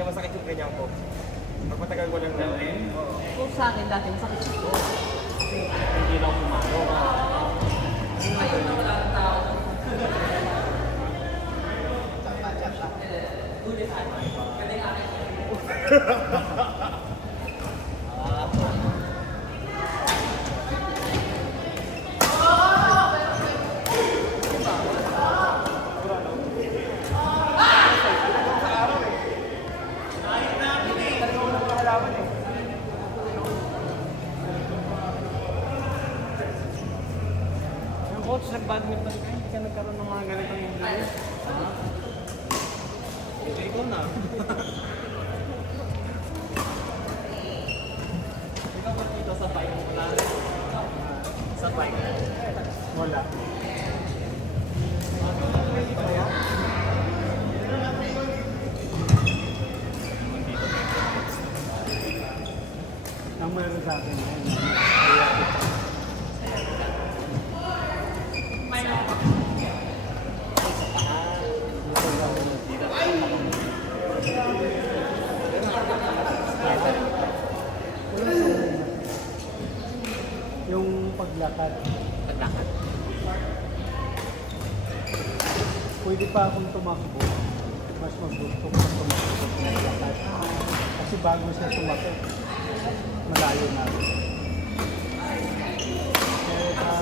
Kaya masakit yung ganyan ko. Pag matagal ko lang gawin, Kung sa akin dati masakit ito. hindi lang kumano. Ayun na wala ng tao. Yung coach, nag-badminton ka, hindi ka nagkaroon ng mga ganitong injury. Ikaw na. Ikaw ba dito sa bike mo na? Sa bike? Wala. Ang meron sa akin ngayon, yung paglakad. Paglakad. Pwede pa akong tumakbo. Mas magusto ko tumakbo sa paglakad. Kasi bago siya tumakbo, malayo na.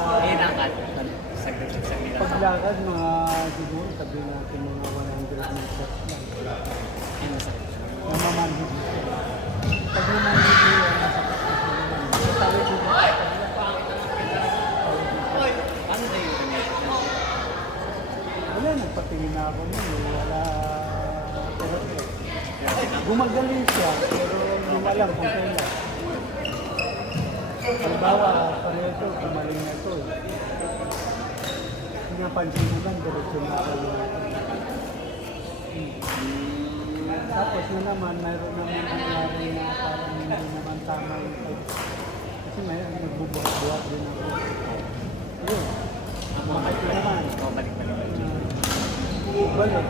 Ayun ang kat. Saglit. Paglakad, mga siguro, sabi natin mga 100 meters lang. Ayun ang sakit. Namamanhid siya. Pag namanhid niya, masakit na siya naman. Sa tawid dito. Paano tayo yung Wala, nagpatingin na ako nun. Wala. Pero, gumagaling siya, pero hindi mo alam kung kailan. Halimbawa, pareho ito, gumaling na ito. Pinapansin mo lang, diretso na ako. Tapos na naman, mayroon naman nangyari na parang hindi naman tama yung type. Kasi may nagbubuhat-buhat din ako. Yun. Bakit ko naman? Oh, balik. Balik.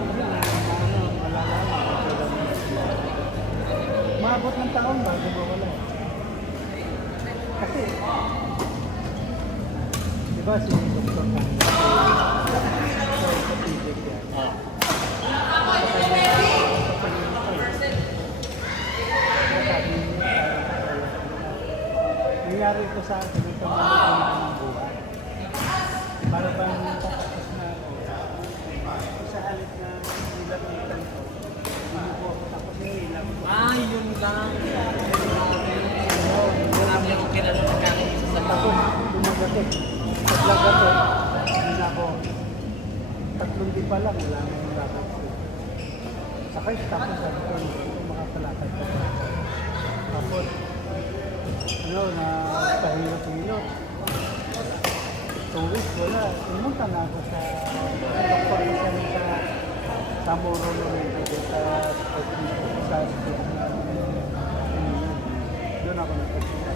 Malalaman. Maabot ng taon bago mawala. Kasi, di ba si Dr. Kanda? So, orthopedic yan. Oh. Nangyari ito sa akin, ito mga ng buhay. Para bang tapos na ako. Sa halip na nilapitan ko, binubo ako tapos nilang ko. Yun lang. Marami akong kilala na kami sa Tapos lumagatot. Paglagatot, hindi na ako. 3 di pa lang, wala na yung lakad ko. Sakay, tapos sabi ko, hindi ko makapalakad ko. Tapos, na kahirap-hirap. 2 weeks, wala. Pumunta na ako sa doktor isa sa Morolo sa doon ako nagpagpunta.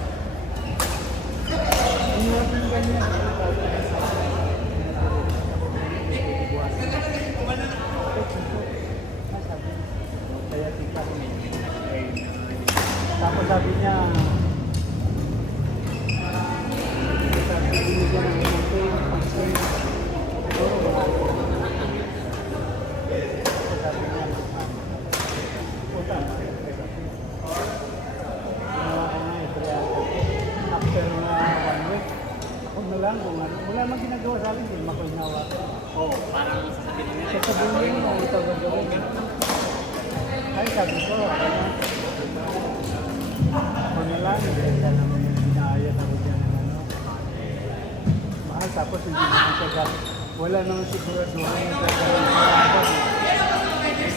Iniwag yung ganyan. Tapos sabi niya, wala mang ginagawa sa akin, hindi makulinawa. Oh, parang sasabihin nila. Sasabihin mo, ito gagawin. Ay, sabi ko, manalangin, kaya naman yung inaayat ako dyan ng ano. Mahal, tapos hindi naman siya gagawin. Wala naman siguraduhan yung gagawin sa labas.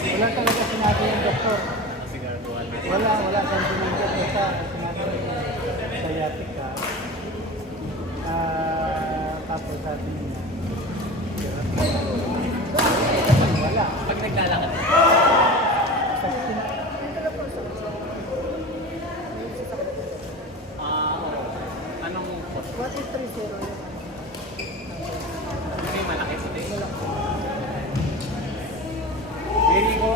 Wala talaga sinabi yung doktor. Siguraduhan na. Wala siyang binigyan ko sa sinabi sa sciatica. Tapos sabi niya, wala. Pag naglalakad. Kasi Anong post? What is 3-0? Hindi malaki sa day. Very go.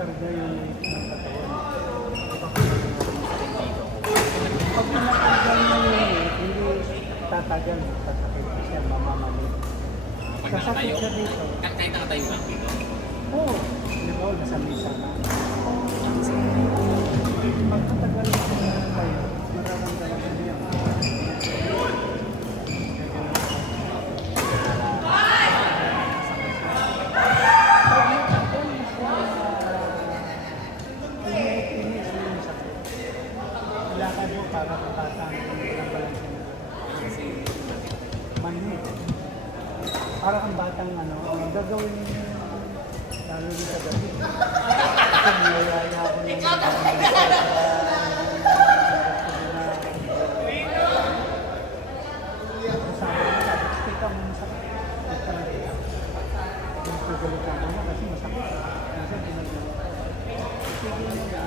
karga yung weight ng katawan. Dito. Pag natanggal mo yung weight, hindi tatagal, sasakit siya, mamamalit. Pag Sasakit nakatayo, siya dito. kahit nakatayo lang dito. Oo, di ba, nasa mesa na. Pag natagal mo siya tayo, mararamdaman mo niya. Pag natagal mo siya, pinit mo yung sakit. Ilakad mo para matatang ng balansin mo. Kasi, Manhid. Para kang batang gagawin mo lalo din sa gabi. Kasi niyayaya ako ng sabi ko, stay ka muna sa pinagalitan mo kasi masakit. Kasi pinagalitan. Sige mo na.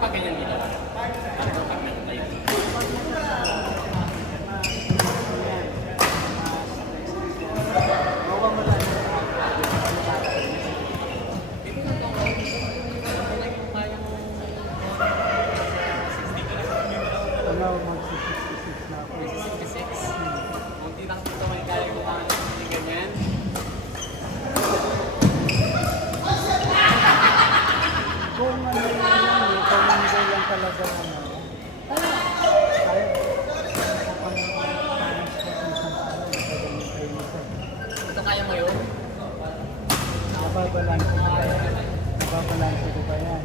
pag ganyan dito. Ano pag nakatayo? Ano, mag-66 na ako. 66. Munti lang dito may kaya ko ang ganyan. Kung ano lang, kung hindi lang talaga kaya Ito kaya mo yun? nababalansin ko ba yan? Nababalansin ko ba yan?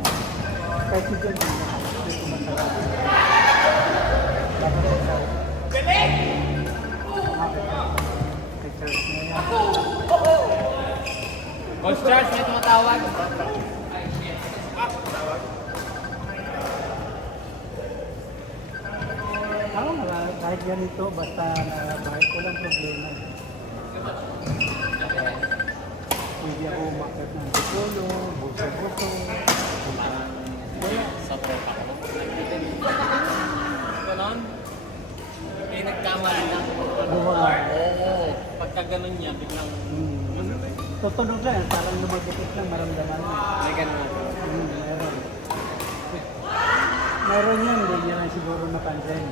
Kasi dyan din hindi ko masarap. Dapat ikaw. Galing! Kay church na yan. Coach Charles, may tumatawag. Ako kahit ganito, basta bahit ko lang problema. Pwede ako umakit ng butulo, buso-buso. Wala. Sa tropa ko. Ganon? Eh, nagkamali lang. Bumaba. Oo. Pagka ganon niya, biglang Tutunog lang, parang lumagupit lang, maramdaman mo. may ganon ako. Meron. Meron yan, hindi niya lang siguro napansin.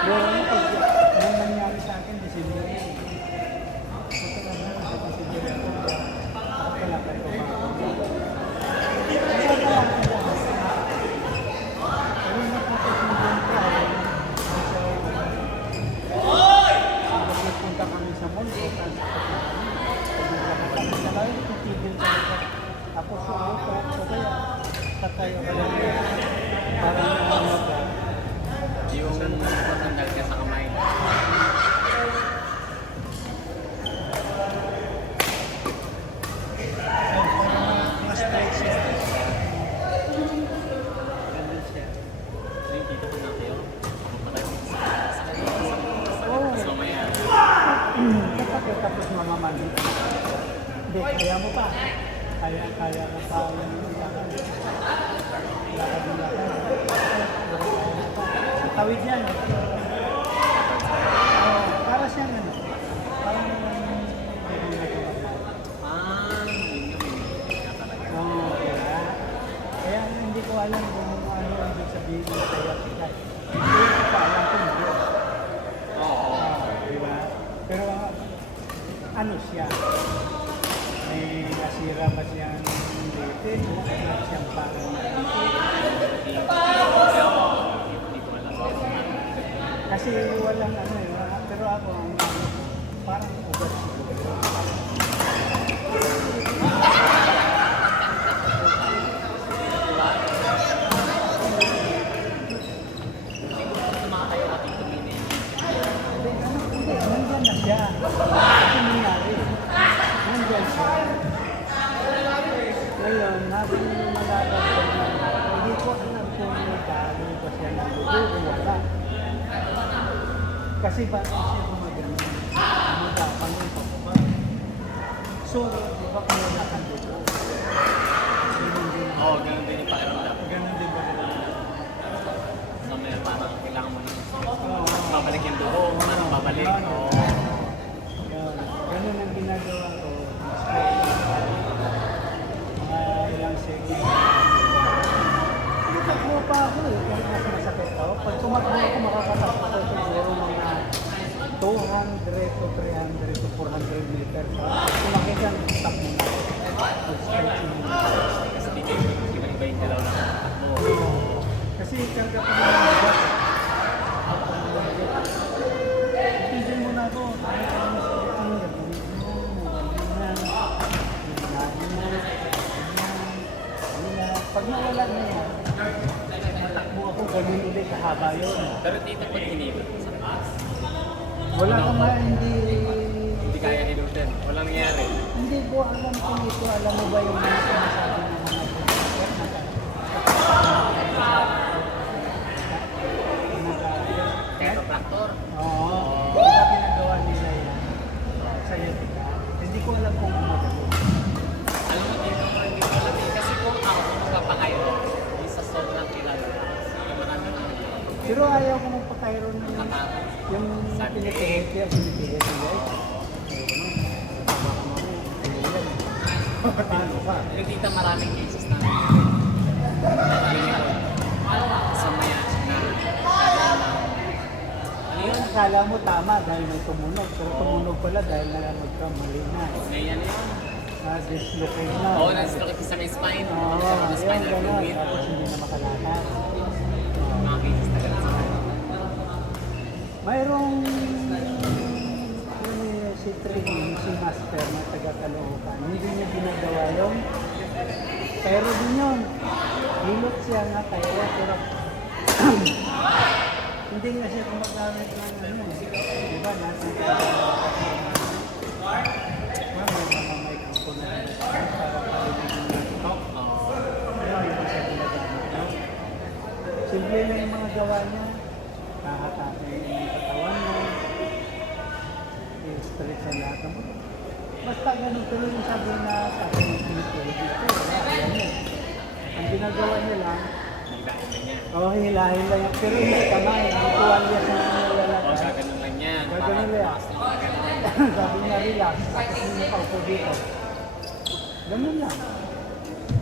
Meron yan, pag nang nangyari sa akin, December yan. Totoo na, sa December yan. Nakakalakad ko mga kapatid. Nakakalakad ko. Pero nakapos mo dyan ka, nagpunta kami sa mall, o saan sa pagkakas kami sa lahat, titigil talaga. Tapos yung auto, so kaya, tatayo ka lang yan. Parang ano ka. Yung matanggal ka sa kamay. Ganun siya. Yung dito ko na kayo. Patay ko Oo. So, maya. Kapag tapos mamamali. Hindi, kaya mo pa. Kaya mo pa yung lakad. Lakad yung lakad. Tawid yan. Para siyang ano. Parang Yun yung kaya talaga. kaya hindi ko alam kung ano ang ibig sabihin ng kaya kita. Hindi ko pa alam kung hindi. Oo. Di ba? Pero ano siya? May nasira ba siyang lete? Wala siyang parang kasi walang ano pero ako ang parang ugat siguro. Tumatayo ka dito, Mini. Hindi, nandyan na siya. Kasi nangyari. Nandyan siya. Ngayon, habang lumalakad ko na, hindi ko alam kung may dali ba siya ng dugo o wala. Kasi bakit siya gumagano? Magapang yung pagkaba. So, di ba kung wala kang dugo? Ganun din. Oo, ganun din yung pakiramdam. Ganun din ba? So, may parang kailangan mo na Oo. babalik yung dugo. Parang babalik. Oo. Ganun ang ginagawa stretching. Kasi di kayo iba-iba yung dalaw na takbo. Kasi karga ko na yung bigat. Itigil mo na ako. Pag nawala na yan, matakbo ako, ganun ulit, kahaba yun. Pero dito pag hinipot sa taas, Wala ka ma, hindi hindi kaya hinutin. Walang nangyari. Hindi ko alam kung ito, alam mo ba yung mga sinasabi ng mga Chiropractor. Oo, baka ginagawa nila yan sa'yo. Hindi ko alam kung ano gagawin. Alam mo dito ko hindi ko alam eh. Kasi kung ako magpapakayo, isa sobrang kilala. Marami na Pero ayaw ko magpakairo ng nakaka. yung pinipihit niya, pinipihit niya. Paano ka? Yung dito maraming cases na sa maya na ano yun? Akala mo tama dahil may tumunog, pero tumunog pala dahil nagkamali na. Ngayon yun. Na-dislocate na. Oo, nasa sa may spine. Oo, Sa yan, spinal gano'n. fluid. Tapos hindi na makalakad. Mga cases na ganun sa akin. Mayroong si Trini, si Master na taga Caloocan. Hindi niya ginagawa yun. Pero din yun. Hilot siya nga tayo. Pero hindi nga siya gumagamit ng ano. Diba? Nasa may kampo na para palitin ng talk. Ayun, hindi siya ginagamit. No? Simple lang yung mga gawa niya. Kahatakin yung katawan mo. I-stretch ang lahat ng mga. Basta ganun, pero yung sabi na sa akin yung pinipili dito, ayan yun. Ang ginagawa niya lang, hilahin lang yan. Pero hindi kamay, ang tuwalya sa mga wala. Oo, sa ganun lang yan. Gaganon lang yan. Sabi niya relax, tapos hindi paupo dito. Ganun lang.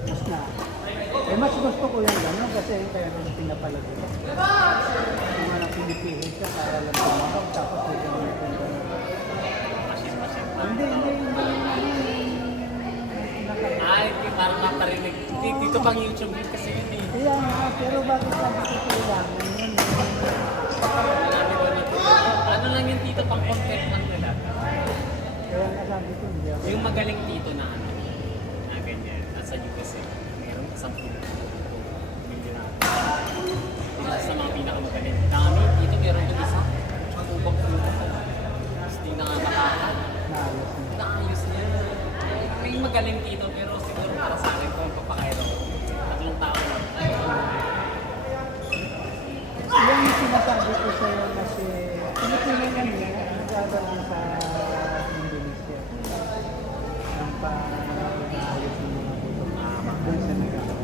Mas na. Mas gusto ko yung gano'n kasi kaya nung pinapalagay. Yung mga pinipihit siya para lang tumakaw, tapos may gano'n yung gano'n. Hindi. Ay, parang maparinig. Dito pang YouTube yun kasi yun eh. Kaya nga, pero bakit sabi ko kailangan yun? Marami doon ito. Ano lang yung dito pang content lang nila. Kaya nga sabi ko, hindi ako. Yung magaling dito na ano, na ganyan, nasa USA, meron isang isa sa mga pinakamagaling. Dami, dito meron doon isa. Ubang-ubang. Tapos di nakakatakan. Naayos na. Naayos niya. May magaling dito pero siguro para sa akin kung papakairo. 3 taon lang. Yan yung sinasabi ko sa'yo kasi Pilipino yan eh, nag-aaral sa Indonesia. Ang pang-ayos ng mga buto. Doon siya nag-aaral.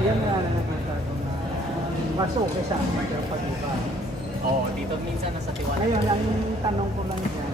Yan nga na nagsasabi na mas okay sa akin pero pag iba. Oo, dito minsan nasa tiwala. Ngayon, ang tanong ko lang dyan,